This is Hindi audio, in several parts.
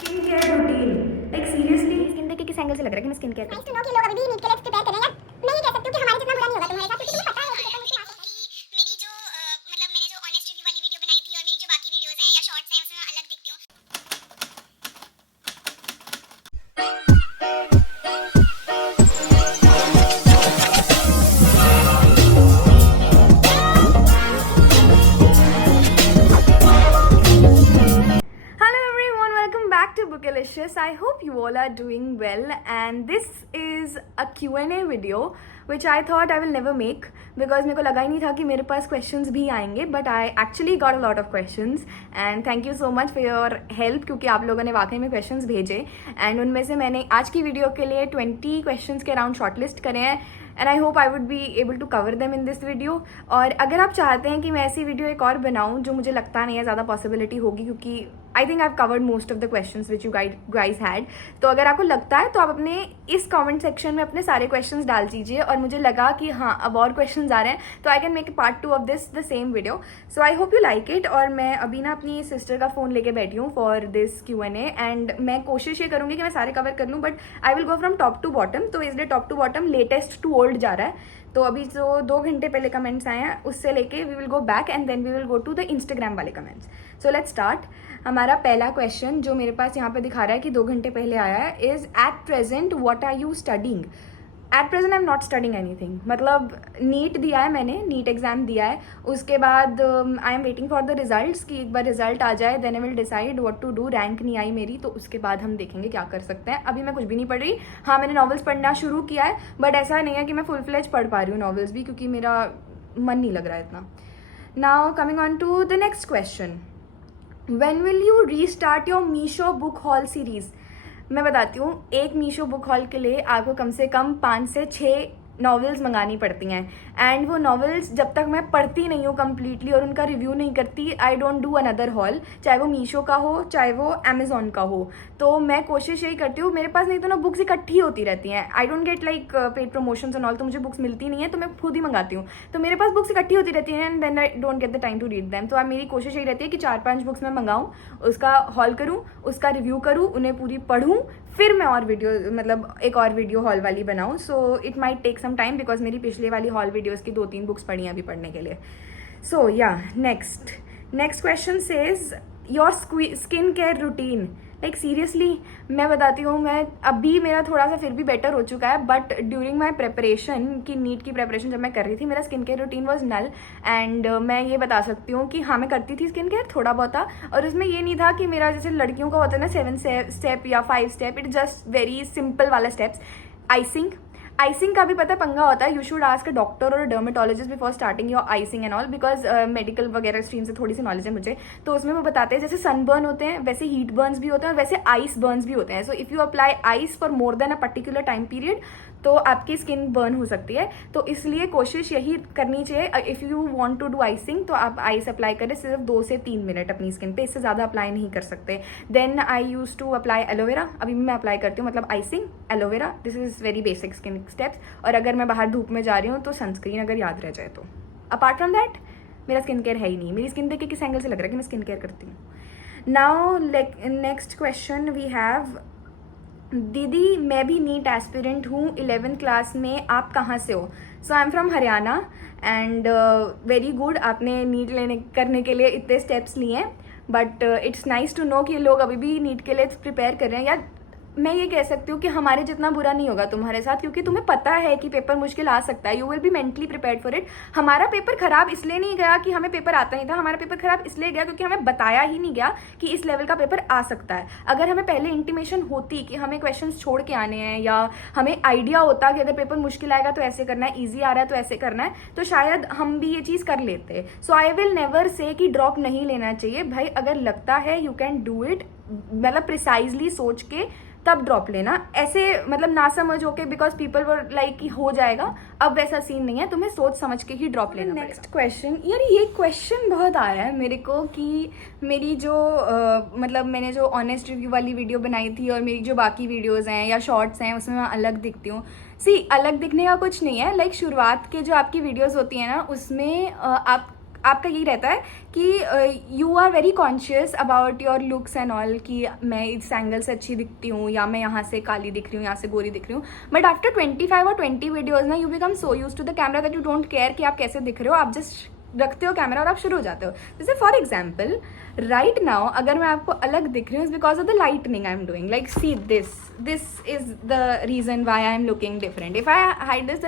Skin care routine like seriously skin देख के किस एंगल से लग रहा है कि मैं skin care nice to know कि लोग अभी भी नीट के लिए प्रिपेयर कर रहे हैं। यार मैं ये कह सकती हूँ कि हमारे जितना बुरा नहीं होगा तुम्हारे साथ, क्योंकि तुम्हें पता है कि पेपर मुश्किल आ सकता है। मेरी जो मतलब मैंने जो ऑनेस्ट रिव्यू वाली वीडियो बनाई थी और मेरी जो बाकी वीडियोस हैं या शॉर्ट्स हैं उसमें मैं अलग दिखती हूँ। Hello everyone, welcome back to Bookalicious. I hope you all are doing well, and this is a Q&A video which I thought I will never make because मेरे को लगा ही नहीं था कि मेरे पास questions भी आएंगे, but I actually got a lot of questions and thank you so much for your help क्योंकि आप लोगों ने वाकई में questions भेजे and उनमें से मैंने आज की वीडियो के लिए 20 questions के अराउंड शॉर्टलिस्ट करे हैं and I hope I would be able to cover them in this video. और अगर आप चाहते हैं कि मैं ऐसी वीडियो एक और बनाऊं, जो मुझे लगता नहीं है ज़्यादा पॉसिबिलिटी होगी क्योंकि I think I have covered most of the questions which you guys had, तो अगर आपको लगता है तो आप अपने इस कमेंट सेक्शन में अपने सारे क्वेश्चंस डाल दीजिए और मुझे लगा कि हाँ अब और क्वेश्चंस आ रहे हैं तो I can make a part 2 of this the same video. So I hope you like it. और मैं अभी ना अपनी सिस्टर का फ़ोन लेके बैठी हूँ फॉर दिस Q&A एंड मैं कोशिश ये करूँगी कि मैं सारे कवर कर लूँ, but I will go from top to bottom, तो इसलिए top to bottom latest to old जा रहा है। तो अभी जो 2 घंटे पहले कमेंट्स आए हैं उससे लेके we will go back and then we will go to the Instagram वाले कमेंट्स। So let's start. हमारा पहला क्वेश्चन जो मेरे पास यहाँ पे दिखा रहा है कि 2 घंटे पहले आया है is at present what are you studying. At present I am not studying anything. मतलब नीट दिया है मैंने, नीट एग्जाम दिया है, उसके बाद I am waiting for the results कि एक बार रिजल्ट आ जाए then I will decide what to do. Rank नहीं आई मेरी तो उसके बाद हम देखेंगे क्या कर सकते हैं। अभी मैं कुछ भी नहीं पढ़ रही। हाँ मैंने नॉवेल्स पढ़ना शुरू किया है बट ऐसा नहीं है कि मैं फुल फ्लेज पढ़ पा रही हूँ नॉवेल्स भी, क्योंकि मेरा मन नहीं लग रहा है इतना। Now coming on to the next question, when will you restart your Meesho book haul series. मैं बताती हूँ, एक मीशो बुक हॉल के लिए आपको कम से कम 5 से 6 नॉवेल्स मंगानी पड़ती हैं एंड वो नॉवेल्स जब तक मैं पढ़ती नहीं हूँ कम्प्लीटली और उनका रिव्यू नहीं करती, I don't do another hall, चाहे वो मीशो का हो चाहे वो अमेजोन का हो। तो मैं कोशिश यही करती हूँ, मेरे पास नहीं तो ना बुक्स इकट्ठी होती रहती हैं, आई don't get like paid promotions and all, तो मुझे बुक्स मिलती नहीं है तो मैं खुद ही मंगाती हूँ। तो मेरे पास बुक्स इकट्ठी होती रहती हैं and then I don't get the time to read them. तो अब मेरी कोशिश यही रहती है कि 4-5 बुक्स मैं मंगाऊँ, उसका हॉल करूँ, उसका रिव्यू करूँ, उन्हें पूरी पढ़ूँ, फिर मैं और वीडियो मतलब एक और वीडियो हॉल वाली बनाऊँ। So it might take some time because मेरी पिछले वाली हॉल वीडियोज़ की 2-3 बुक्स पढ़ी हैं अभी पढ़ने के लिए। सो या next question says your skin care routine. Like seriously मैं बताती हूँ, मैं अभी मेरा थोड़ा सा फिर भी बेटर हो चुका है बट ड्यूरिंग माई प्रेपरेशन की नीट की प्रेपरेशन जब मैं कर रही थी मेरा skin care routine was null and मैं ये बता सकती हूँ कि हाँ मैं करती थी स्किन केयर थोड़ा बहुत था और उसमें ये नहीं था कि मेरा जैसे लड़कियों का होता है ना 7 स्टेप या 5 step, it just very simple वाला स्टेप्स। आइसिंग का भी पता पंगा होता है, you should ask a doctor और dermatologist before starting your icing and all because medical वगैरह स्ट्रीम से थोड़ी सी नॉलेज है मुझे। तो उसमें वो बताते हैं जैसे सनबर्न होते हैं वैसे हीट बर्न्स भी होते हैं और वैसे आइस बर्न्स भी होते हैं। So if you apply ice for more than a particular time period तो आपकी स्किन बर्न हो सकती है। तो इसलिए कोशिश यही करनी चाहिए, if you want to do icing तो आप आइस अप्लाई करें सिर्फ 2 से 3 मिनट अपनी स्किन पे, इससे ज़्यादा अप्लाई नहीं कर सकते। Then I use to apply aloe vera, अभी भी मैं अप्लाई करती हूँ, मतलब icing aloe vera, this is very basic skin steps. और अगर मैं बाहर धूप में जा रही हूँ तो सनस्क्रीन अगर याद रह जाए तो। अपार्ट फ्रॉम दैट मेरा स्किन केयर है ही नहीं। मेरी स्किन देख के किस एंगल से लग रहा है कि मैं स्किन केयर करती हूँ। Now next question we have, दीदी मैं भी नीट एस्पिरेंट हूँ 11th क्लास में, आप कहाँ से हो। So I am from Haryana and very good, आपने नीट करने के लिए इतने स्टेप्स लिए हैं but it's nice to know कि लोग अभी भी नीट के लिए प्रिपेयर कर रहे हैं। यार मैं ये कह सकती हूँ कि हमारे जितना बुरा नहीं होगा तुम्हारे साथ, क्योंकि तुम्हें पता है कि पेपर मुश्किल आ सकता है, you will be mentally prepared for it. हमारा पेपर खराब इसलिए नहीं गया कि हमें पेपर आता नहीं था, हमारा पेपर खराब इसलिए गया क्योंकि हमें बताया ही नहीं गया कि इस लेवल का पेपर आ सकता है। अगर हमें पहले इंटीमेशन होती कि हमें क्वेश्चंस छोड़ के आने हैं या हमें आइडिया होता कि अगर पेपर मुश्किल आएगा तो ऐसे करना है, ईजी आ रहा है तो ऐसे करना है, तो शायद हम भी ये चीज़ कर लेते। सो आई विल नेवर से कि ड्रॉप नहीं लेना चाहिए भाई, अगर लगता है यू कैन डू इट, मतलब प्रिसाइजली सोच के तब ड्रॉप लेना, ऐसे मतलब ना समझ होके बिकॉज पीपल वर लाइक कि हो जाएगा, अब वैसा सीन नहीं है, तुम्हें सोच समझ के ही ड्रॉप लेना। नेक्स्ट क्वेश्चन, यार ये क्वेश्चन बहुत आया है मेरे को कि मेरी जो मतलब मैंने जो ऑनेस्ट रिव्यू वाली वीडियो बनाई थी और मेरी जो बाकी वीडियोस हैं या शॉर्ट्स हैं उसमें मैं अलग दिखती हूँ। सी अलग दिखने का कुछ नहीं है, लाइक शुरुआत के जो आपकी वीडियोस होती हैं ना उसमें आप आपका यही रहता है कि you are very conscious about your looks and all, कि मैं इस एंगल से अच्छी दिखती हूँ या मैं यहाँ से काली दिख रही हूँ, यहाँ से गोरी दिख रही हूँ. बट आफ्टर 25 और 20 वीडियोज़ ना, you become so use to the camera that you don't care कि आप कैसे दिख रहे हो. आप जस्ट रखते हो कैमरा और आप शुरू हो जाते हो. जैसे फॉर एग्जाम्पल राइट नाउ अगर मैं आपको अलग दिख रही हूँ, because of the lightning I am doing. Like see this is the reason why I am looking different. If I hide this,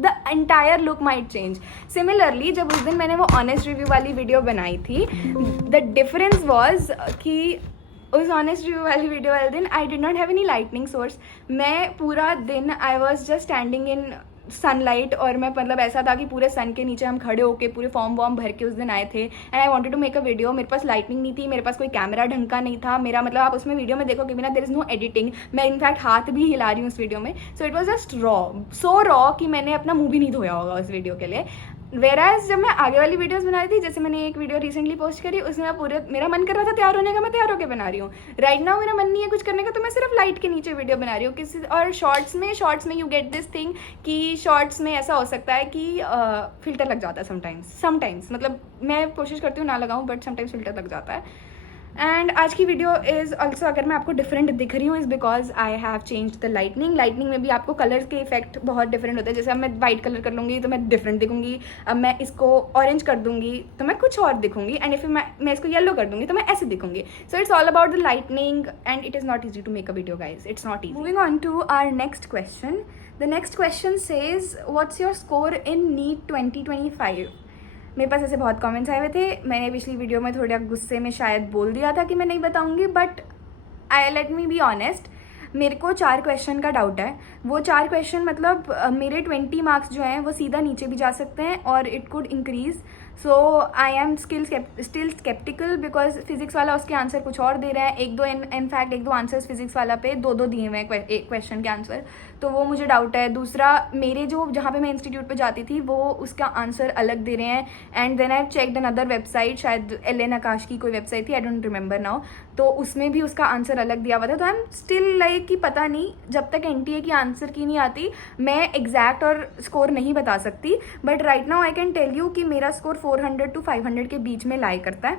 the entire look might change. Similarly जब उस दिन मैंने वो ऑनेस्ट रिव्यू वाली वीडियो बनाई थी, द डिफरेंस वॉज कि उस ऑनेस्ट रिव्यू वाली वीडियो वाले दिन I did not have any lightning source. मैं पूरा दिन I was just standing in sunlight, और मैं मतलब ऐसा था कि पूरे सन के नीचे हम खड़े होके पूरे फॉर्म वॉर्म भर के उस दिन आए थे. And I wanted to make a video. मेरे पास लाइटनिंग नहीं थी, मेरे पास कोई कैमरा ढंग का नहीं था. मेरा मतलब आप उसमें वीडियो में देखोगे बिना, देयर इज नो एडिटिंग. मैं इनफैक्ट हाथ भी हिला रही हूँ उस वीडियो में. So it was just raw, so raw कि मैंने अपना मुंह भी नहीं धोया होगा उस वीडियो के लिए. वेराज जब मैं आगे वाली वीडियोस बना रही थी, जैसे मैंने एक वीडियो रिसेंटली पोस्ट करी, उसमें पूरे मेरा मन कर रहा था तैयार होने का, मैं तैयार होकर बना रही हूँ. राइट नाउ मेरा मन नहीं है कुछ करने का, तो मैं सिर्फ लाइट के नीचे वीडियो बना रही हूँ. किसी और शॉर्ट्स में यू गेट दिस थिंग कि शॉर्ट्स में ऐसा हो सकता है कि फिल्टर लग जाता है समटाइम्स. मतलब मैं कोशिश करती हूँ ना लगाऊँ, बट समटाइम्स फिल्टर लग जाता है. एंड आज की वीडियो इज़ ऑल्सो, अगर मैं आपको डिफरेंट दिख रही हूँ, is because I have change the lightning में भी आपको कलर्स के इफेक्ट बहुत डिफरेंट होते हैं. जैसे अब मैं वाइट कलर कर लूँगी तो मैं डिफरेंट दिखूंगी. अब मैं इसको ऑरेंज कर दूंगी तो मैं कुछ और दिखूंगी. एंड इफ मैं इसको येलो कर दूंगी तो मैं ऐसे दिखूंगी. So it's all about the lightning and it is not easy to make a video guys. It's not easy. Moving on to our next question. The next question says what's your score in NEET 2025. मेरे पास ऐसे बहुत कमेंट्स आए हुए थे. मैंने पिछली वीडियो में थोड़ा गुस्से में शायद बोल दिया था कि मैं नहीं बताऊंगी, but let me be honest, मेरे को 4 क्वेश्चन का डाउट है. वो 4 क्वेश्चन मतलब मेरे 20 मार्क्स जो हैं वो सीधा नीचे भी जा सकते हैं और it could increase. So I am still sceptical because physics वाला उसके आंसर कुछ और दे रहा है. एक दो आंसर्स फिजिक्स वाला पे दो दिए हुए हैं एक क्वेश्चन के आंसर, तो वो मुझे डाउट है. दूसरा, मेरे जो जहाँ पे मैं इंस्टीट्यूट पे जाती थी वो उसका आंसर अलग दे रहे हैं. And then I checked another website, शायद LN आकाश की कोई वेबसाइट थी, आई डोंट रिमेंबर नाउ, तो उसमें भी उसका आंसर अलग दिया हुआ था. तो आई एम स्टिल लाइक कि पता नहीं, जब तक NTA की आंसर की नहीं आती मैं एग्जैक्ट और स्कोर नहीं बता सकती. But right now I can tell you कि मेरा स्कोर 400 to 500 के बीच में लाई करता है.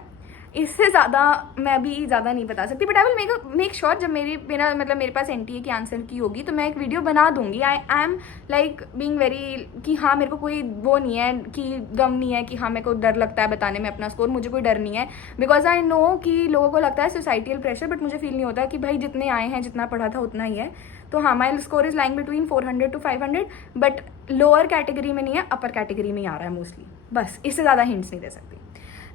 इससे ज़्यादा मैं अभी ज़्यादा नहीं बता सकती. But I will make sure जब मेरे पास NTA की आंसर की होगी तो मैं एक वीडियो बना दूंगी. I am like being very कि हाँ मेरे को कोई वो नहीं है कि गम नहीं है कि हाँ मेरे को डर लगता है बताने में अपना स्कोर. मुझे कोई डर नहीं है बिकॉज आई नो कि लोगों को लगता है सोसाइटियल प्रेशर, बट मुझे फील नहीं होता कि भाई जितने आए हैं जितना पढ़ा था उतना ही है. तो हाँ, माई score is lying between 400 to 500, but lower category में नहीं है, अपर कैटेगरी में ही आ रहा है मोस्टली. बस इससे ज़्यादा हिंट्स नहीं दे सकती.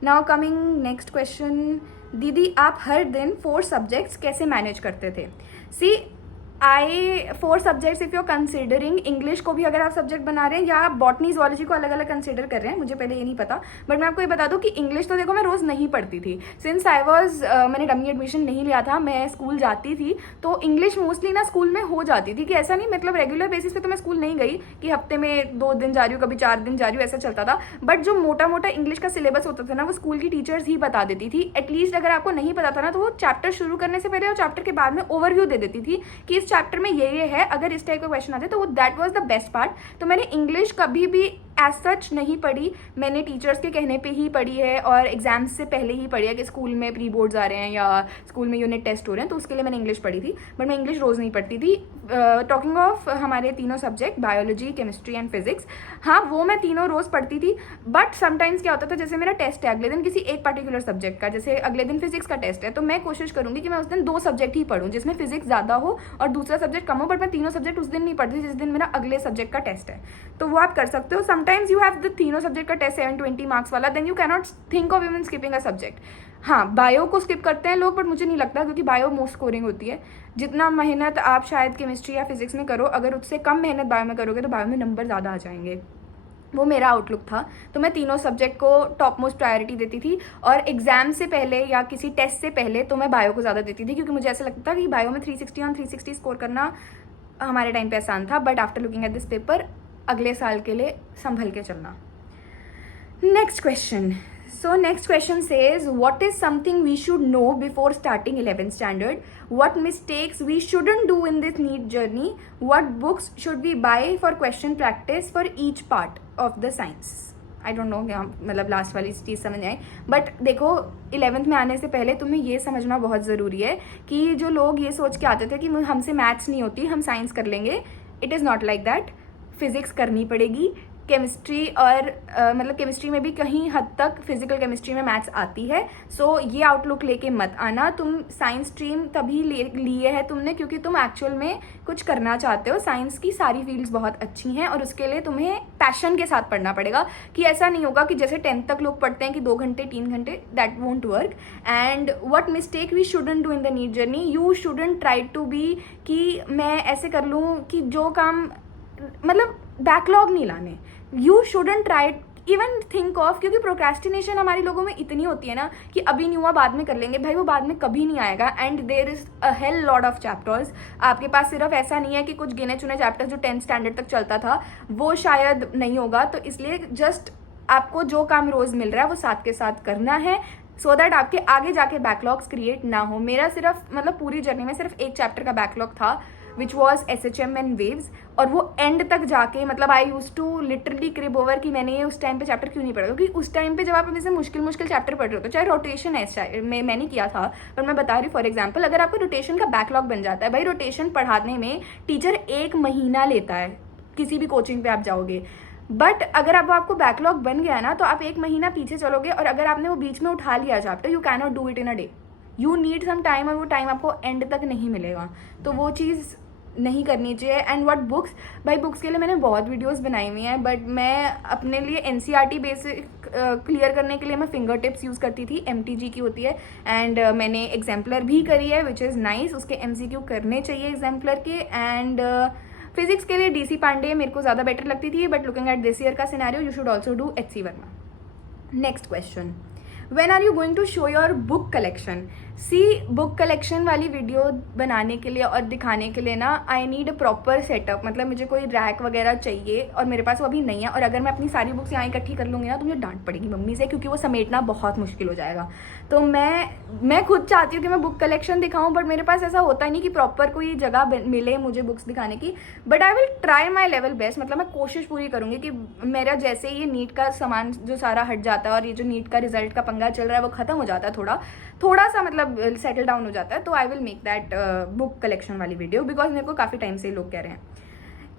Now coming next question. दीदी आप हर दिन 4 सब्जेक्ट्स कैसे मैनेज करते थे? See 4 subjects if you are considering English को भी अगर आप सब्जेक्ट बना रहे हैं या आप बॉटनी जूलॉजी को अलग अलग कंसिडर कर रहे हैं, मुझे पहले ये नहीं पता. बट मैं आपको ये बता दूं कि इंग्लिश तो देखो मैं रोज़ नहीं पढ़ती थी. सिंस आई वॉज मैंने डमी एडमिशन नहीं लिया था, मैं स्कूल जाती थी, तो इंग्लिश मोस्टली ना स्कूल में हो जाती थी. कि ऐसा नहीं मतलब रेगुलर बेसिस पे तो मैं स्कूल नहीं गई कि हफ्ते में 2 दिन जा रही हूँ, कभी 4 दिन जा रही हूँ, ऐसा चलता था. बट जो मोटा मोटा इंग्लिश का सिलेबस होता था ना, वो स्कूल की टीचर्स ही बता देती थी. एटलीस्ट अगर आपको नहीं पता था ना, तो वो चैप्टर शुरू करने से पहले और चैप्टर के बाद में ओवरव्यू दे देती थी कि इस चैप्टर में ये है, अगर इस टाइप का क्वेश्चन आते तो that was the best part. तो मैंने इंग्लिश कभी भी एज सच नहीं पढ़ी, मैंने टीचर्स के कहने पे ही पढ़ी है और एग्जाम्स से पहले ही पढ़ी है कि स्कूल में प्री बोर्ड्स आ रहे हैं या स्कूल में यूनिट टेस्ट हो रहे हैं, तो उसके लिए मैंने इंग्लिश पढ़ी थी. बट मैं इंग्लिश रोज़ नहीं पढ़ती थी. टॉकिंग ऑफ हमारे तीनों subject biology, chemistry and physics, हाँ वो मैं तीनों रोज़ पढ़ती थी. बट समटाइम्स क्या होता था, जैसे मेरा टेस्ट है अगले दिन किसी एक पर्टिकुलर सब्जेक्ट का, जैसे अगले दिन फिजिक्स का टेस्ट है, तो मैं कोशिश करूंगी कि मैं उस दिन 2 सब्जेक्ट ही पढ़ूँ जिसमें फिजिक्स ज़्यादा हो और दूसरा सब्जेक्ट कम हो. बट मैं तीनों सब्जेक्ट उस दिन नहीं पढ़ती जिस दिन मेरा अगले सब्जेक्ट का टेस्ट है. तो वो आप कर सकते हो. समटाइम्स यू हैव द तीनों सब्जेक्ट का टेस्ट 720 मार्क्स वाला, then you can not think of even skipping a subject. हाँ, बायो को स्किप करते हैं लोग, बट मुझे नहीं लगता, क्योंकि बायो मोस्ट स्कोरिंग होती है. जितना मेहनत आप शायद केमिस्ट्री या फिजिक्स में करो, अगर उससे कम मेहनत बायो में करोगे तो बायो में नंबर ज़्यादा आ जाएंगे. वो मेरा आउटलुक था. तो मैं तीनों सब्जेक्ट को टॉप मोस्ट प्रायोरिटी देती थी. और एग्जाम से पहले या किसी टेस्ट से पहले तो मैं बायो को ज़्यादा देती थी, क्योंकि मुझे ऐसा लगता था कि बायो में 360 ऑन 360 स्कोर करना हमारे टाइम पे आसान था. But after looking at this paper, अगले साल के लिए संभल के चलना. Next question. So next question says, what is something we should know before starting 11th standard? What mistakes we shouldn't do in this NEET journey? What books should we buy for question practice for each part of the science? I don't no क्या मतलब लास्ट वाली चीज़ समझ आए, बट देखो 11th में आने से पहले तुम्हें ये समझना बहुत ज़रूरी है कि जो लोग ये सोच के आते थे कि हमसे मैथ्स नहीं होती, हम साइंस कर लेंगे, it is not like that. Physics करनी पड़ेगी, केमिस्ट्री और मतलब केमिस्ट्री में भी कहीं हद तक फिजिकल केमिस्ट्री में मैथ्स आती है. सो ये आउटलुक लेके मत आना. तुम साइंस स्ट्रीम तभी लिए है तुमने क्योंकि तुम एक्चुअल में कुछ करना चाहते हो. साइंस की सारी फील्ड्स बहुत अच्छी हैं और उसके लिए तुम्हें पैशन के साथ पढ़ना पड़ेगा. कि ऐसा नहीं होगा कि जैसे 10th तक लोग पढ़ते हैं कि 2 घंटे 3 घंटे, that won't work. And what mistake we shouldn't do in the NEET journey, you shouldn't try to be कि मैं ऐसे कर लूँ कि जो काम मतलब बैकलॉग नहीं लाने. You shouldn't try even think of, क्योंकि प्रोक्रेस्टिनेशन हमारे लोगों में इतनी होती है ना कि अभी नहीं हुआ बाद में कर लेंगे. भाई वो बाद में कभी नहीं आएगा. And there is a hell lot of chapters. आपके पास सिर्फ ऐसा नहीं है कि कुछ गिने चुने चैप्टर्स जो 10th स्टैंडर्ड तक चलता था वो शायद नहीं होगा. तो इसलिए जस्ट आपको जो काम रोज मिल रहा है वो साथ के साथ करना है सो दैट आपके आगे जाके बैकलॉग्स क्रिएट ना हो. मेरा सिर्फ मतलब पूरी जर्नी में सिर्फ एक चैप्टर का बैकलॉग था which was SHM and waves, और वो एंड तक जाके मतलब I use to literally crib over कि मैंने ये उस टाइम पे चैप्टर क्यों नहीं पढ़ा. क्योंकि उस टाइम पे जब आप से मुश्किल चैप्टर पढ़ रहे हो तो चाहे रोटेशन है मैंने किया था, पर मैं बता रही हूँ फॉर एग्जाम्पल अगर आपको रोटेशन का बैकलॉग बन जाता है, भाई रोटेशन पढ़ाने में टीचर 1 महीना लेता है किसी भी कोचिंग पे आप जाओगे. बट अगर अब आपको बैकलॉग बन गया ना तो आप 1 महीना पीछे चलोगे और अगर आपने वो बीच में उठा लिया chapter, you can not do it in a day. You need some time और वो टाइम आपको एंड तक नहीं मिलेगा. तो वो चीज़ नहीं करनी चाहिए. एंड व्हाट बुक्स, भाई बुक्स के लिए मैंने बहुत वीडियोस बनाई हुई हैं, बट मैं अपने लिए NCERT बेसिक क्लियर करने के लिए मैं फिंगर टिप्स यूज़ करती थी, MTG की होती है. एंड मैंने एग्जाम्पलर भी करी है विच इज़ नाइस. उसके MCQ करने चाहिए एग्जाम्पलर के. एंड फिजिक्स के लिए DC पांडे मेरे को ज़्यादा बेटर लगती थी, but looking at this year का scenario you should also do HC Verma. Next question, when are you going to show your book collection? See book collection वाली वीडियो बनाने के लिए और दिखाने के लिए ना I need a proper setup. मतलब मुझे कोई रैक वगैरह चाहिए और मेरे पास वो अभी नहीं है. और अगर मैं अपनी सारी बुक्स यहाँ इकट्ठी कर लूँगी ना तो मुझे डांट पड़ेगी मम्मी से, क्योंकि वो समेटना बहुत मुश्किल हो जाएगा. तो मैं खुद चाहती हूँ कि मैं बुक कलेक्शन दिखाऊँ, बट मेरे पास ऐसा होता नहीं कि प्रॉपर कोई जगह मिले मुझे बुक्स दिखाने की. But I will try my level best. मतलब मैं कोशिश पूरी करूँगी कि मेरा जैसे ये नीट का सामान जो सारा हट जाता है और ये जो नीट का रिजल्ट का पंगा चल रहा है वो खत्म हो जाता है, थोड़ा सा मतलब सेटल डाउन हो जाता है, तो I will make that book collection वाली वीडियो. बिकॉज मेरे को काफ़ी टाइम से लोग कह रहे हैं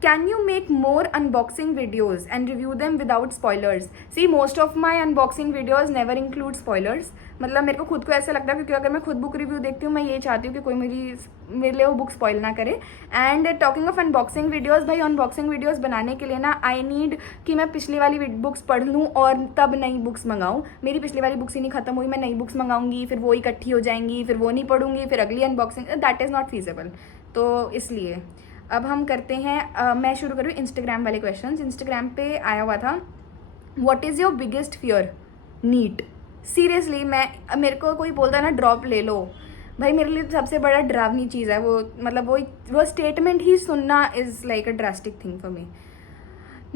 can you make more unboxing videos and review them without spoilers. See most of my unboxing videos never include spoilers. मतलब मेरे को खुद को ऐसा लगता है क्योंकि अगर मैं खुद बुक रिव्यू देखती हूँ मैं ये चाहती हूँ कि कोई मेरे लिए वो बुक स्पॉइल ना करे. And talking of unboxing videos, भाई अनबॉक्सिंग वीडियोज़ बनाने के लिए ना आई नीड कि मैं पिछली वाली बुक्स पढ़ लूँ और तब नई बुक्स मंगाऊँ. मेरी पिछली वाली बुक्स ही नहीं खत्म हुई, मैं नई बुक्स मंगाऊंगी, फिर वो इकट्ठी हो जाएंगी, फिर वो नहीं पढ़ूंगी, फिर अगली unboxing, that is not feasible. तो इसलिए अब हम करते हैं मैं शुरू करूँ इंस्टाग्राम वाले क्वेश्चंस. इंस्टाग्राम पे आया हुआ था what is your biggest fear NEET. Seriously मेरे को कोई बोलता है ना ड्रॉप ले लो, भाई मेरे लिए सबसे बड़ा डरावनी चीज़ है वो. मतलब वो स्टेटमेंट ही सुनना is like a drastic thing for me.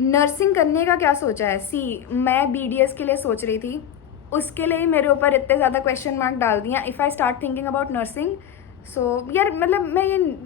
Nursing करने का क्या सोचा है? सी मैं BDS के लिए सोच रही थी, उसके लिए ही मेरे ऊपर इतने ज़्यादा क्वेश्चन मार्क डाल दिया. If I start thinking about nursing so यार मतलब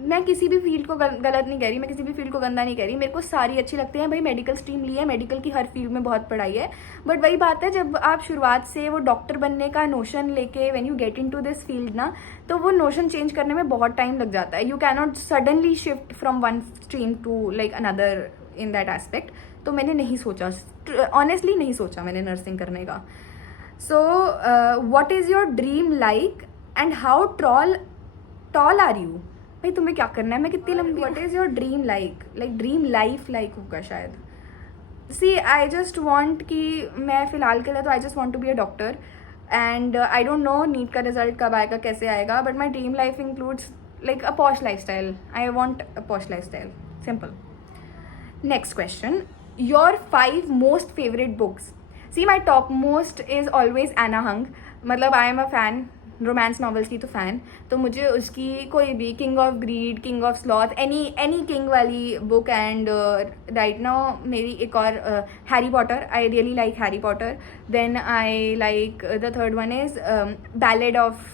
मैं किसी भी फील्ड को गलत नहीं कह रही, मैं किसी भी फील्ड को गंदा नहीं कह रही, मेरे को सारी अच्छी लगती हैं. भाई मेडिकल स्ट्रीम ली है, मेडिकल की हर फील्ड में बहुत पढ़ाई है, बट वही बात है जब आप शुरुआत से वो डॉक्टर बनने का नोशन लेके when you get into this field ना तो वो नोशन चेंज करने में बहुत टाइम लग जाता है. You can not suddenly shift from one stream to like another in that aspect. तो मैंने नहीं सोचा, ऑनेस्टली नहीं सोचा मैंने नर्सिंग करने का. So what is your dream like and how tall are you. भाई तुम्हें क्या करना है, मैं कितनी लंबी. What is your dream like dream life like होगा शायद. सी आई जस्ट वॉन्ट कि मैं फ़िलहाल के लिए तो I just want to be a doctor. And I don't know NEET का रिजल्ट कब आएगा कैसे आएगा, but my dream life includes like a posh lifestyle. I want a posh lifestyle, simple. Next question, your 5 most favourite books. See my top most is always Ana Huang. मतलब I am a fan romance novels की तो फ़ैन, तो मुझे उसकी कोई भी king of Greed, King of Sloth, any king वाली बुक. एंड राइट नाउ मेरी एक और Harry Potter, I really like Harry Potter. Then I like the third one is Ballad of,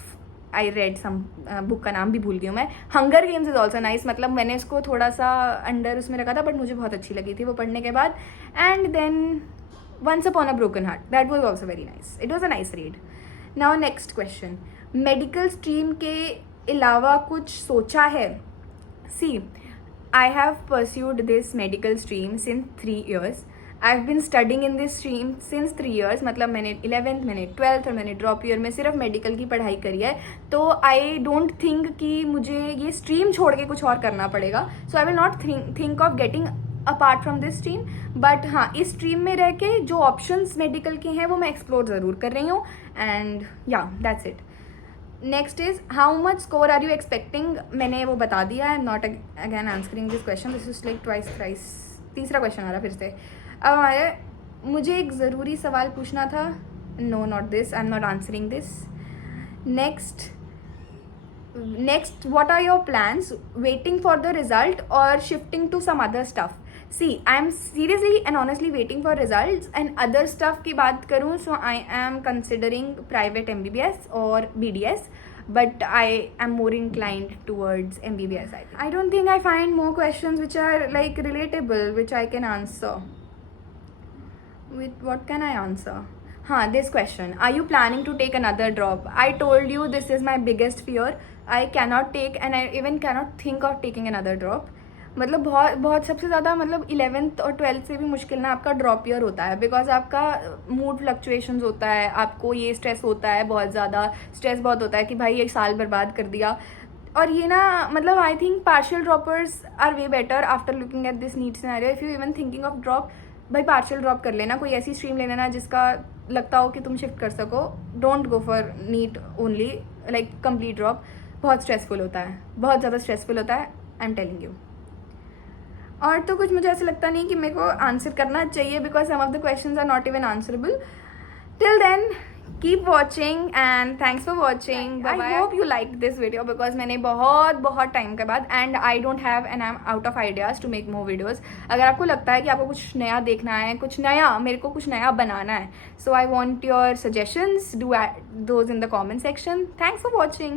I read some book का नाम भी भूल गई हूँ मैं. Hunger Games is also nice. मतलब मैंने इसको थोड़ा सा अंडर उसमें रखा था बट मुझे बहुत अच्छी लगी थी वो पढ़ने के बाद. And then Once Upon a Broken Heart. That was also very nice. It was a nice read. Now next question. Medical stream के अलावा कुछ सोचा है? See, I have pursued this medical stream since 3 years. I've been studying in this stream since 3 years. मतलब मैंने 11th, मैंने 12th और मैंने ड्रॉप ईयर में सिर्फ मेडिकल की पढ़ाई करी है. तो आई डोंट थिंक कि मुझे ये स्ट्रीम छोड़ के कुछ और करना पड़ेगा. So I will not think of getting apart from this stream. But हाँ, इस स्ट्रीम में रह के जो ऑप्शंस मेडिकल के हैं वो मैं एक्सप्लोर ज़रूर कर रही हूँ. And yeah that's it. Next is how much score are you expecting. मैंने वो बता दिया. I am not again answering this question. This is like twice thrice. तीसरा क्वेश्चन आ रहा फिर से. अब हमारे मुझे एक ज़रूरी सवाल पूछना था. No, not this. I am not answering this. Next what are your plans? Waiting for the result or shifting to some other stuff? See, I am seriously and honestly waiting for results. And other stuff की बात करूँ, so I am considering private MBBS or BDS, but I am more inclined towards MBBS. I don't think I find more questions which are like relatable, which I can answer. With what can I answer? This question. Are you planning to take another drop? I told you this is my biggest fear. I cannot take and I even cannot think of taking another drop. मतलब बहुत सबसे ज़्यादा मतलब 11th और 12th से भी मुश्किल ना आपका ड्रॉप ईयर होता है. बिकॉज आपका मूड फ्लक्चुएशंस होता है. आपको ये स्ट्रेस होता है, बहुत ज़्यादा स्ट्रेस बहुत होता है कि भाई एक साल बर्बाद कर दिया. और ये ना मतलब I think partial droppers are way better after looking at this NEET scenario. If you even thinking of drop, भाई पार्शियल ड्रॉप कर लेना. कोई ऐसी स्ट्रीम ले लेना जिसका लगता हो कि तुम शिफ्ट कर सको. Don't go for NEET only, like complete drop. बहुत स्ट्रेसफुल होता है, बहुत ज़्यादा स्ट्रेसफुल होता है. I am telling you. और तो कुछ मुझे ऐसा लगता नहीं कि मेरे को आंसर करना चाहिए because some of the questions are not even answerable. Till then keep watching and thanks for watching. I hope you like this video because मैंने बहुत टाइम के बाद and I don't have and I am out of ideas to make more videos. अगर आपको लगता है कि आपको कुछ नया देखना है, कुछ नया मेरे को कुछ नया बनाना है, so I want your suggestions. Do those in the comment section. Thanks for watching.